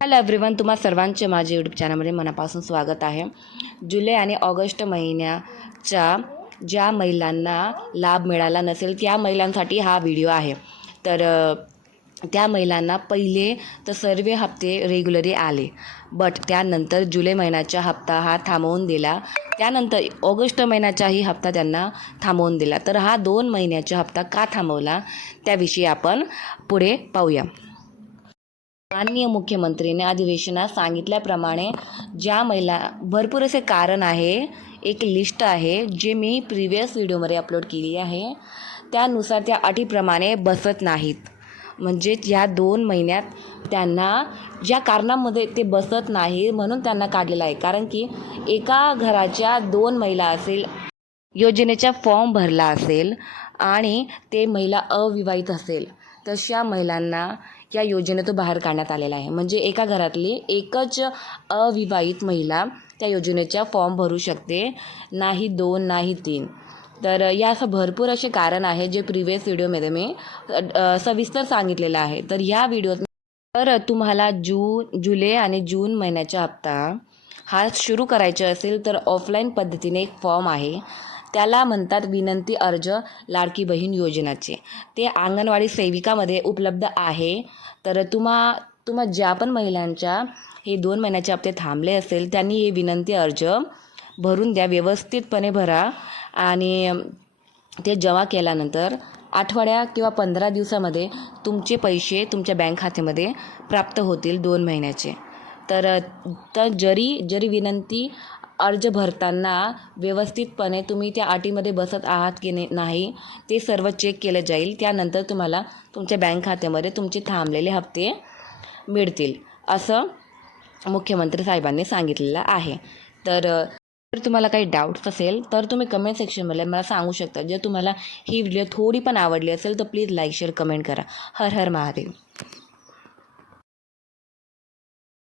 Hello everyone, तुम्हा सर्वांचे माझे यूट्यूब चॅनलमध्ये मनापासून स्वागत आहे. जुलै आणि ऑगस्ट महिन्याच्या ज्या महिलांना लाभ मिळाला नसेल त्या महिलांसाठी हा व्हिडिओ आहे. तर त्या महिलांना पहिले तर सर्व हप्ते रेग्युलरी आले, बट त्यानंतर जुलै महिन्याचा हप्ता हा थांबवून दिला. त्यानंतर ऑगस्ट महिन्याचाही हप्ता त्यांना थांबवून दिला. तर हा 2 महिन्याचा हप्ता का थांबवला त्याविषयी आपण पुढे पाहूया. माननीय मुख्यमंत्रीने अधिवेशनात सांगितल्याप्रमाणे ज्या महिला भरपूर असे कारण आहे, एक लिस्ट आहे जे मी प्रिव्हियस व्हिडिओमध्ये अपलोड केली आहे. त्यानुसार त्या अटीप्रमाणे बसत नाहीत. म्हणजेच ह्या 2 महिन्यात त्यांना ज्या कारणामध्ये ते बसत नाही म्हणून त्यांना काढलेलं आहे. कारण की एका घराच्या 2 महिला असेल, योजनेचा फॉर्म भरला असेल आणि ते महिला अविवाहित असेल, तशा महिलांना या योजनेतून बाहेर काढण्यात आलेला आहे. म्हणजे एका घरातली एकच अविवाहित महिला त्या योजनेचा फॉर्म भरू शकते, नाही 2 नाही 3. तर या असं भरपूर असे कारण आहे जे प्रिव्हियस व्हिडिओमध्ये मी सविस्तर सांगितलेलं आहे. तर ह्या व्हिडिओत तुम्हाला जुलै आणि जून महिन्याचा हप्ता हा सुरू करायचा असेल तर ऑफलाईन पद्धतीने एक फॉर्म आहे, त्याला म्हणतात विनंती अर्ज लाडकी बहीण योजनाचे. ते अंगणवाडी सेविकामध्ये उपलब्ध आहे. तर तुम्हा ज्या पण महिलांच्या हे 2 महिन्याचे हप्ते थांबले असेल त्यांनी हे विनंती अर्ज भरून द्या, व्यवस्थितपणे भरा. आणि ते जमा केल्यानंतर आठवड्या किंवा 15 दिवसामध्ये तुमचे पैसे तुमच्या बँक खात्यामध्ये प्राप्त होतील 2 महिन्याचे. तर जरी विनंती अर्ज भरताना व्यवस्थितपणे तुम्ही त्या अटीमध्ये बसत आहात की नाही ते सर्व चेक केलं जाईल. त्यानंतर तुम्हाला तुमच्या बँक खात्यामध्ये तुमचे थांबलेले हप्ते मिळतील, असं मुख्यमंत्री साहेबांनी सांगितलेलं आहे. तर जर तुम्हाला काही डाऊट्स असेल तर तुम्ही कमेंट सेक्शनमध्ये मला सांगू शकता. जर तुम्हाला ही व्हिडिओ थोडी पण आवडली असेल तर प्लीज लाईक शेअर कमेंट करा. हर हर महादेव.